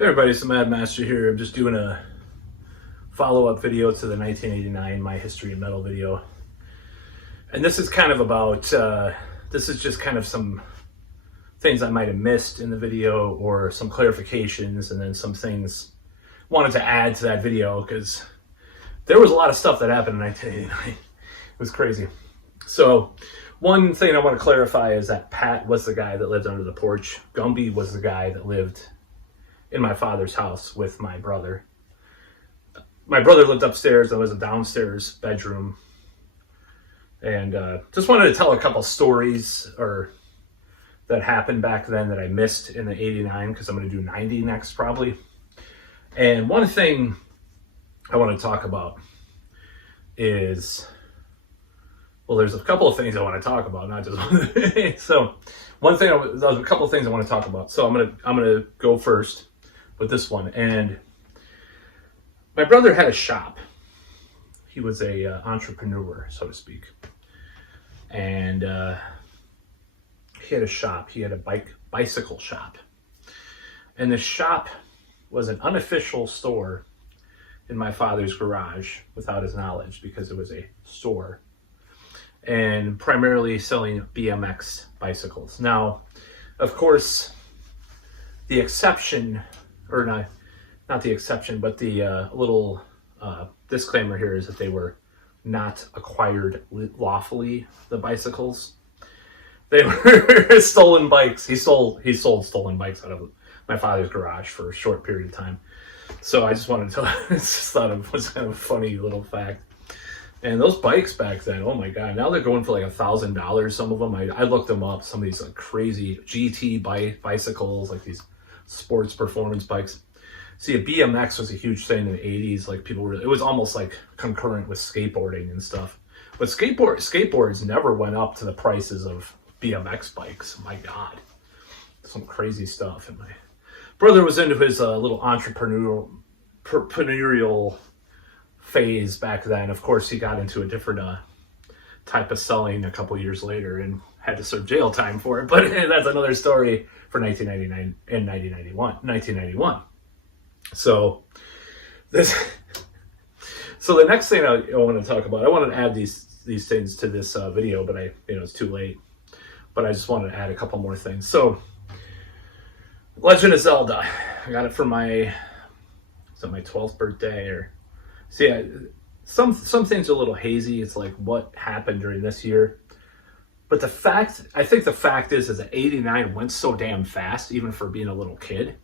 Hey everybody, it's the Mad Master here. I'm just doing a follow-up video to the 1989 My History of Metal video. And this is kind of about, this is just kind of some things I might have missed in the video or some clarifications, and then some things I wanted to add to that video because there was a lot of stuff that happened in 1989. It was crazy. So one thing I want to clarify is that Pat was the guy that lived under the porch. Gumby was the guy that lived in my father's house with my brother. My brother lived upstairs. There was a downstairs bedroom. And just wanted to tell a couple stories that happened back then that I missed in the 89, because I'm going to do 90 next probably. And one thing I want to talk about is, well, there's a couple of things I want to talk about, not just one thing. So one thing, there's a couple of things I want to talk about. So I'm gonna go first with this one. And my brother had a shop. He was a entrepreneur, so to speak. And he had a shop. He had a bicycle shop. And the shop was an unofficial store in my father's garage without his knowledge, because it was a store, and primarily selling BMX bicycles. Now, of course, the exception, or not the exception, but the little disclaimer here is that they were not acquired lawfully, the bicycles. They were stolen bikes. He sold stolen bikes out of my father's garage for a short period of time. So I just wanted to just thought it was kind of a funny little fact. And those bikes back then, oh my God, now they're going for like $1,000, some of them. I looked them up, some of these like crazy GT bicycles, like these sports performance bikes. See, a BMX was a huge thing in the 80s. Like it was almost like concurrent with skateboarding and stuff. But skateboards never went up to the prices of BMX bikes. My God, some crazy stuff. And my brother was into his little entrepreneurial phase back then. Of course, he got into a different type of selling a couple years later and had to serve jail time for it. But that's another story for 1999 and 1991. So the next thing I want to talk about, I wanted to add these things to this video, but it's too late. But I just wanted to add a couple more things. So, Legend of Zelda, I got it for my 12th birthday, or some things are a little hazy. It's like what happened during this year. But I think the fact is that 89 went so damn fast, even for being a little kid.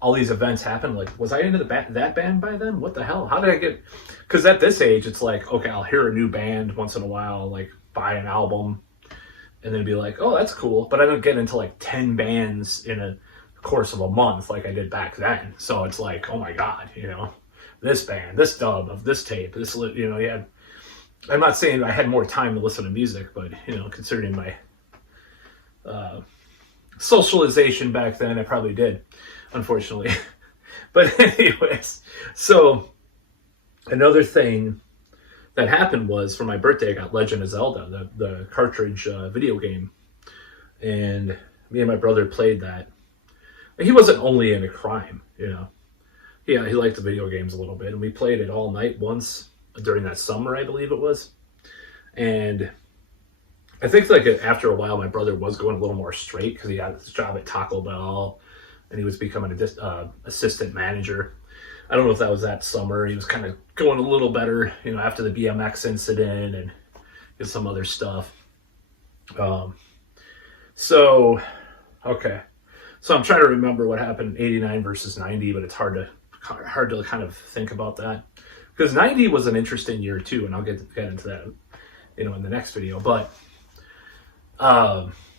All these events happened. Like, was I into that band by then? What the hell? How did I get? Because at this age, it's like, okay, I'll hear a new band once in a while, like buy an album, and then be like, oh, that's cool. But I don't get into like 10 bands in a course of a month like I did back then. So it's like, oh my God, this band, this dub of this tape, this, yeah. I'm not saying I had more time to listen to music, but considering my socialization back then, I probably did, unfortunately. But anyways, so another thing that happened was, for my birthday, I got Legend of Zelda, the cartridge video game, and me and my brother played that. He wasn't only into crime, Yeah, he liked the video games a little bit, and we played it all night once during that summer, I believe it was. And I think like after a while, my brother was going a little more straight, because he had this job at Taco Bell, and he was becoming an assistant manager. I don't know if that was that summer. He was kind of going a little better, after the BMX incident and some other stuff. So I'm trying to remember what happened in 89 versus 90, but it's hard to kind of think about that, because 90 was an interesting year too, and I'll get into that, in the next video. But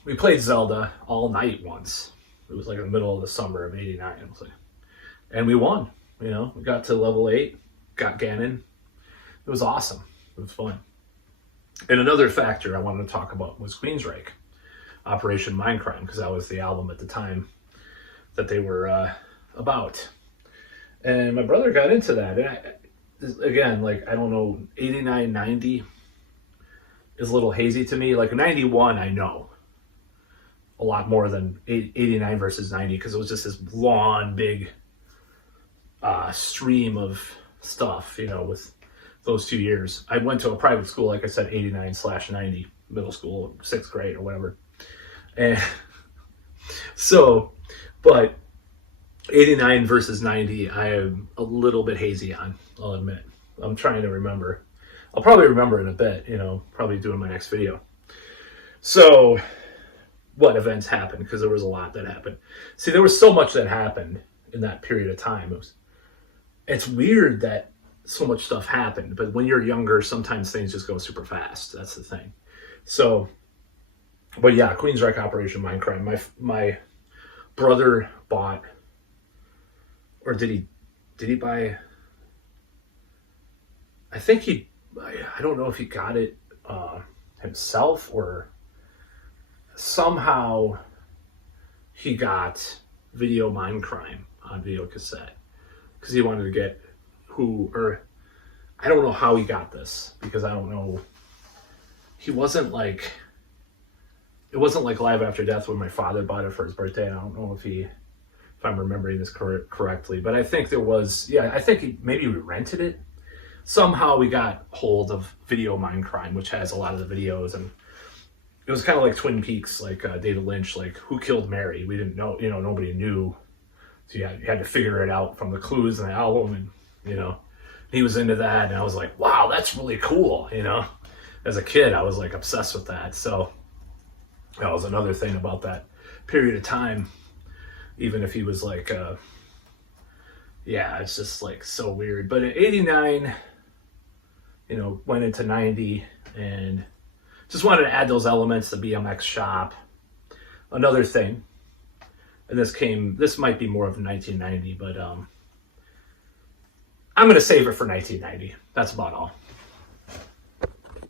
we played Zelda all night once. It was like in the middle of the summer of 89, and we won. We got to level 8, got Ganon. It was awesome. It was fun. And another factor I wanted to talk about was Queensryche, Operation Mindcrime, because that was the album at the time that they were about. And my brother got into that. And again, like, I don't know, 89, 90 is a little hazy to me. Like 91, I know a lot more than 89 versus 90, because it was just this long, big stream of stuff, you know, with those 2 years. I went to a private school, like I said, 89/90, middle school, 6th grade or whatever. And so, but 89 versus 90, I am a little bit hazy on, I'll admit. I'm trying to remember. I'll probably remember in a bit, you know, probably doing my next video. So, what events happened? Because there was a lot that happened. See, there was so much that happened in that period of time. It's weird that so much stuff happened, but when you're younger, sometimes things just go super fast. That's the thing. So, but yeah, Queensryche Operation Mindcrime. My brother bought, or did he buy? I think I don't know if he got it himself or somehow he got Video Mindcrime on video cassette because he wanted to get I don't know how he got this because I don't know. It wasn't like Live After Death when my father bought it for his birthday. I don't know if I'm remembering this correctly, but I think there was, I think maybe we rented it. Somehow we got hold of Video Mindcrime, which has a lot of the videos, and it was kind of like Twin Peaks, like David Lynch, like who killed Mary? We didn't know, you know, nobody knew. So you had to figure it out from the clues in the album, and you know, he was into that, and I was like, wow, that's really cool, you know. As a kid, I was like obsessed with that. So that was another thing about that period of time. Even if he was like, it's just like so weird. But in 89, you know, went into 90 and just wanted to add those elements to BMX shop. Another thing, and this might be more of 1990, but I'm going to save it for 1990. That's about all.